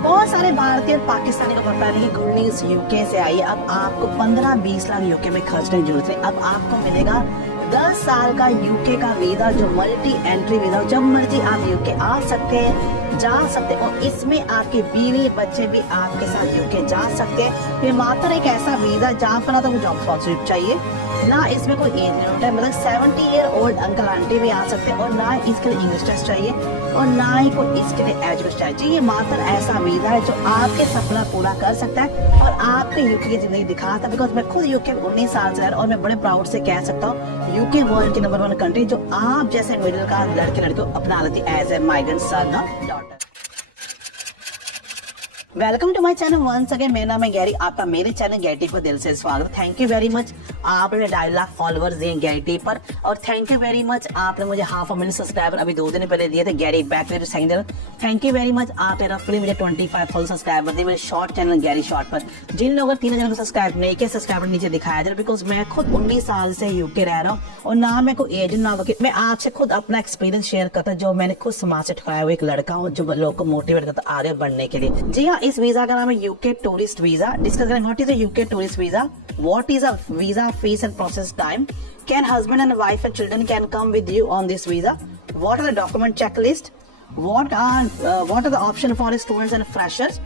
बहुत सारे भारतीय और पाकिस्तानी को पता नहीं कि गुड न्यूज यूके से आई है। अब आपको 15-20 लाख यूके में खर्चने की जरूरत है। अब आपको मिलेगा 10 साल का यूके का वीजा, जो मल्टी एंट्री वीजा। जब मर्जी आप यूके आ सकते हैं, जा सकते हैं, और इसमें आपके बीवी बच्चे भी आपके साथ यूके जा सकते हैं। ये मात्र एक ऐसा वीजा जहाँ पर ना तो जॉब स्पॉन्सरशिप चाहिए, ना इसमें कोई एज लिमिट है, मतलब 70 ईयर ओल्ड अंकल आंटी भी आ सकते हैं, और ना इसके लिए इंग्लिश टेस्ट चाहिए, और ना ही कोई इसके लिए एजुकेशन चाहिए। ये मात्र ऐसा वीजा है जो आपके सपना पूरा कर सकता है और आपके यूके की जिंदगी दिखा सकता है। बिकॉज मैं खुद यूके 19 साल से और मैं बड़े प्राउड से कह सकता हूँ यूके वर्ल्ड की नंबर 1 कंट्री जो आप जैसे मिडिल क्लास लड़के लड़की को अपना लेती एज ए माइग्रेंट सन और daughter. Welcome to my channel once again. मेरा नाम है गैरी, आपका मेरे चैनल गैटी पर दिल से स्वागत। थैंक यू वेरी मच, आपने 2.5 लाख फॉलोअर्स दिए गैटी पर, और थैंक यू वेरी मच आपने मुझे 500 मिलियन सब्सक्राइबर अभी 2 दिन पहले दिए थे Gary back with second. Thank you very much, आपने रफली मुझे 25,000 सब्सक्राइबर दिए मेरे शॉर्ट चैनल गैरी शॉर्ट पर। जिन लोगों 3000 को सब्सक्राइब नहीं किया, सब्सक्राइबर नीचे दिखाया जाए, बिकॉज मैं खुद 19 साल से यूके रह रहा हूँ और ना मैं कोई एजेंट ना वकील। मैं आपसे खुद अपना एक्सपीरियंस शेयर करता जो मैंने खुद समाज से ठुकाया हुआ एक लड़का हूँ जो लोगों को मोटिवेट करता आगे बढ़ने के लिए। जी हाँ, इस वीजा का नाम है यूके टूरिस्ट वीजा। डिस्कस करेंगे what is a UK tourist visa, what is a visa fees and process time, can husband and wife and children can come with you on this visa, what are the document checklist, what are the option for students and freshers,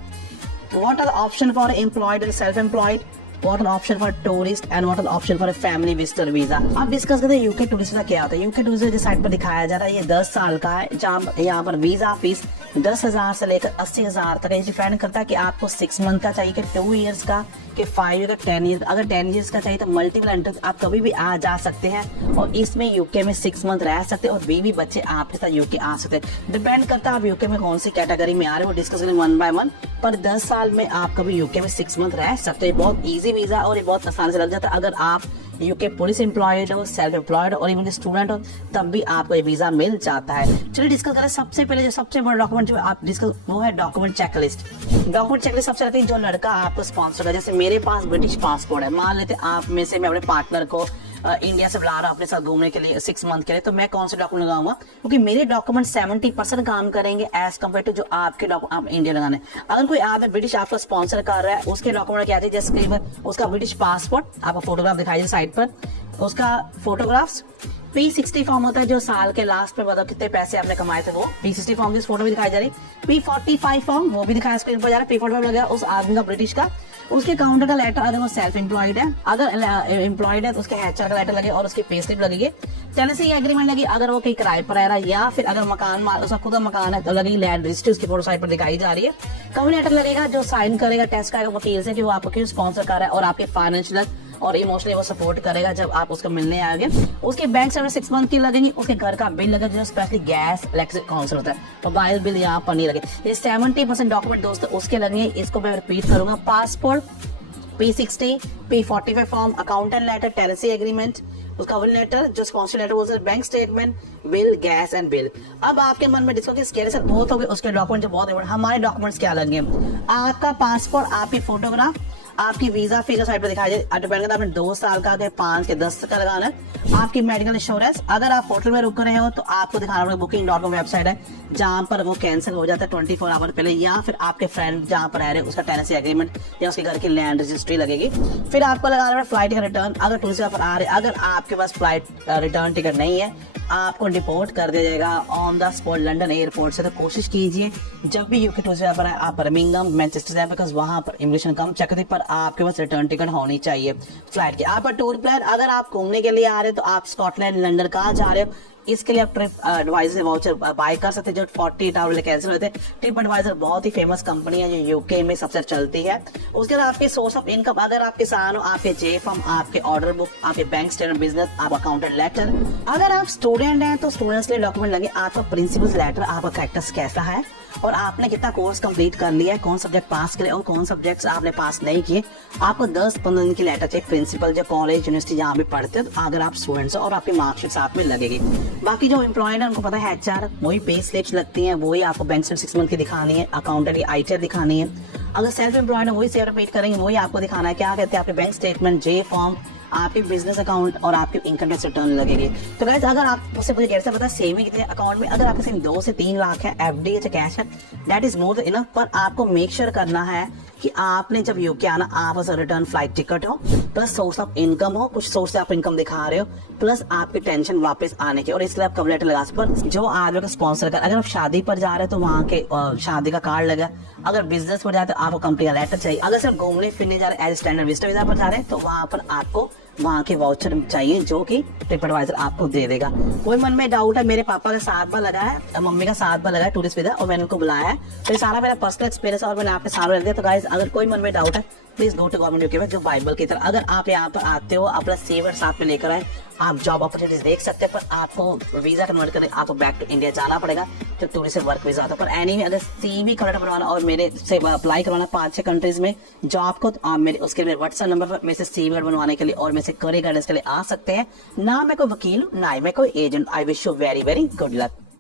what are the option for employed and self-employed, what are the option for tourist and what are the option for a family visitor visa। अब discuss करते हैं UK tourist का क्या होता है। UK tourist जिस site पर दिखाया जा रहा है ये 10 साल का है, जहाँ यहाँ पर वीजा फीस 10,000 से लेकर 80,000 तक है। डिपेंड करता है कि आपको 6 मंथ का चाहिए कि 2 इयर्स का कि 5 ईयर का 10 ईयर। अगर 10 इयर्स का चाहिए तो मल्टीपल एंट्री आप कभी भी आ जा सकते हैं और इसमें यूके में 6 मंथ रह सकते हैं और बीवी बच्चे आपके साथ यूके आ सकते हैं। डिपेंड करता है आप यूके में कौन सी कैटेगरी में आ रहे हो, डिस्कस करेंगे 1 बाय 1। पर 10 साल में आप कभी यूके में 6 मंथ रह सकते हैं। बहुत ईजी वीजा और ये बहुत आसानी से लग जाता है। अगर आप यूके पुलिस एम्प्लॉयड हो, सेल्फ एम्प्लॉयड और इवन स्टूडेंट हो, तब भी आपको ये वीजा मिल जाता है। चलिए डिस्कस करें। सबसे पहले जो सबसे बड़ा डॉक्यूमेंट जो आप डिस्कस वो है डॉक्यूमेंट चेकलिस्ट। डॉक्यूमेंट चेकलिस्ट सबसे रहती है जो लड़का आपको स्पॉन्सर है। जैसे मेरे पास ब्रिटिश पासपोर्ट है, मान लेते आप में से मैं अपने पार्टनर को इंडिया से बुला रहा हूँ अपने साथ घूमने के लिए 6 मंथ के लिए, तो मैं कौन से डॉक्यूमेंट लगाऊंगा, क्योंकि मेरे डॉक्यूमेंट 70% काम करेंगे एज कम्पेयर टू जो आपके आप इंडिया लगाने। अगर कोई आप ब्रिटिश आपका स्पॉन्सर कर रहा है, उसके डॉक्यूमेंट क्या थे, जैसे उसका ब्रिटिश पासपोर्ट, आपका फोटोग्राफ दिखाई दे साइड पर, उसका फोटोग्राफ्स, P60 फॉर्म होता है जो साल के लास्ट में बताओ कितने पैसे आपने कमाए थे, वो P60 फॉर्म की फोटो भी दिखाई जा रही। P45 फॉर्म वो भी दिखाया स्क्रीन पर जा रहा है। P45 लगेगा उस आदमी का ब्रिटिश का, उसके काउंटर का लेटर अगर वो सेल्फ एम्प्लॉयड है, अगर एम्प्लॉयड है तो उसके एचआर का लेटर लगे और उसकी पे स्लिप लगेगी। टेनेंसी एग्रीमेंट लगी अगर वो कहीं किराए पर रह रहा है, या फिर अगर मकान उसका खुद का मकान है तो लगेगी लैंड रजिस्ट्री, उसकी फोटो साइड पर दिखाई जा रही है। कभी लेटर लगेगा जो साइन करेगा टेस्ट का वकील से कि वो आपको क्यों स्पॉन्सर कर रहा है और आपके फाइनेंशियल और इमोशनली वो सपोर्ट करेगा जब आप उसको मिलने आएंगे। उसके बैंक से 6 मंथ की लगेंगे। उसके घर का बिल लगेगा जो स्पेशली गैस इलेक्ट्रिक काउंसिल होता है, मोबाइल बिल यहाँ पर नहीं लगे। ये 70% डॉक्यूमेंट दोस्तों उसके लगेंगे। इसको मैं रिपीट करूंगा, passport, P60, P45 form, accountant letter, tenancy agreement, उसका विल लेटर जो स्पॉन्सर लेटर बोलते हैं, bank statement, bill, gas and bill. अब आपके मन में डिस्कस किया सर बहुत हो गए, उसके डॉक्यूमेंट जो बहुत है, हमारे डॉक्यूमेंट्स क्या लगेंगे, आपका पासपोर्ट, आपकी फोटोग्राफ, आपकी वीजा फी जो साइड पर दिखाई जाए, डिपेंड करता है आपने 2 साल का, 5 के 10 का लगाना है। आपकी मेडिकल इंश्योरेंस, अगर आप होटल में रुक रहे हो तो आपको दिखाना पड़ेगा, booking.com वेबसाइट है जहां पर वो कैंसिल हो जाता है 24 आवर पहले, या फिर आपके फ्रेंड जहां पर रह रहे हैं उसका टेनेंसी एग्रीमेंट या उसके घर की लैंड रजिस्ट्री लगेगी। फिर आपको लगाना है फ्लाइट का रिटर्न, अगर टूरिस्ट पर आ रहे, अगर आपके पास फ्लाइट रिटर्न टिकट नहीं है आपको डिपोर्ट कर दिया जाएगा on the spot London airport से। तो कोशिश कीजिए जब भी यूके टूरिस्ट पर आए आप बर्मिंघम, मैनचेस्टर जाए, बिकॉज वहां पर इमिग्रेशन कम चेक करती, पर आपके पास रिटर्न टिकट होनी चाहिए फ्लाइट की। आपका टूर प्लान, अगर आप घूमने के लिए आ रहे हो तो आप स्कॉटलैंड, लंदन कहाँ जा रहे हो, इसके लिए आप ट्रिप एडवाइजर वाउचर बाय कर सकते हैं जो 48 आवर कैंसिल होते हैं। ट्रिप एडवाइजर बहुत ही फेमस कंपनी है जो यूके में सबसे चलती है। उसके बाद आपके सोर्स ऑफ इनकम, अगर आप किसान हो, आपके जे फॉर्म, आपके ऑर्डर बुक, आपके बैंक स्टेटमेंट, बिजनेस, आप अकाउंटेंट लेटर। अगर आप स्टूडेंट हैं तो स्टूडेंट्स के लिए डॉक्यूमेंट लगे, आपका प्रिंसिपल लेटर, आपका कैरेक्टर्स कैसा है और आपने कितना कोर्स कंप्लीट कर लिया है, कौन सब्जेक्ट पास करे और कौन सब्जेक्ट्स आपने पास नहीं किए। आपको 10-15 दिन की लेटर चाहिए प्रिंसिपल जो कॉलेज यूनिवर्सिटी जहाँ भी पढ़ते हो, अगर आप स्टूडेंट्स हो, और आपकी मार्कशीट साथ में लगेगी। बाकी जो एम्प्लॉयड है उनको पता है एचआर, वही पे स्लिप्स लगती हैं, वही आपको बैंक स्टेटमेंट 6 मंथ की दिखानी है, अकाउंटेंट की आईटीआर दिखानी है। अगर सेल्फ एम्प्लॉयड है वही सेव रिपीट करेंगे, वही आपको दिखाना है क्या कहते हैं आपके बैंक स्टेटमेंट, जे फॉर्म, आपके बिजनेस अकाउंट और आपके इनकम टैक्स रिटर्न लगेगी। तो गाइस अगर आप मुझसे मुझे कैसे पता सेविंग कितने अकाउंट में, अगर आपके सिर्फ 2 से 3 लाख है एफडी या कैश है, that is more than enough. पर आपको मेक श्योर करना है कि आपने जब यूके आना, आप रिटर्न फ्लाइट टिकट हो, प्लस सोर्स ऑफ इनकम हो, कुछ सोर्स से आप इनकम दिखा रहे हो, प्लस आपकी टेंशन वापस आने की, और इसलिए आप कवर लेटर लगा सकते। पर जो आदमी का स्पॉन्सर कर, अगर आप शादी पर जा रहे हैं तो वहाँ के शादी का कार्ड लगा, अगर बिजनेस पर जाते तो आपको कंपनी का लेटर चाहिए, अगर सिर्फ घूमने फिरने जा रहे एज स्टैंडर्ड विजिटर वीजा पर जा रहे हैं तो वहाँ पर आपको वहाँ के वाउचर चाहिए जो कि ट्रिप एडवाइजर आपको दे देगा। कोई मन में डाउट है, मेरे पापा का 7 बार लगा है, मम्मी का 7 बार लगा है टूरिस्ट वीजा, और मैंने उनको बुलाया है, तो ये सारा मेरा पर्सनल एक्सपीरियंस और मैंने आपके सामने रख दिया। तो गाइस अगर कोई मन में डाउट है please go to government UK में, जो बाइबल की तरह। अगर आप यहाँ पर आते हो अपना सेवर साथ में लेकर आए, आप जॉब अपॉर्चुनिटीज देख सकते हैं, पर आपको वीजा कन्वर्ट करने आपको बैक टू इंडिया जाना पड़ेगा, जो टूरिस्ट वर्क वीजा होता है। पर एनी अगर सीवी कन्वर्ट बनवाना और मेरे से अप्लाई करवाना 5-6 कंट्रीज में जॉब को, तो आप मेरे उसके लिए व्हाट्सएप नंबर पर मेरे से सीवी बनवाने के लिए और मेरे से करियर गाइडेंस के लिए आ सकते हैं। ना मैं कोई वकील हूँ, ना मैं कोई agent. I wish you very very good luck.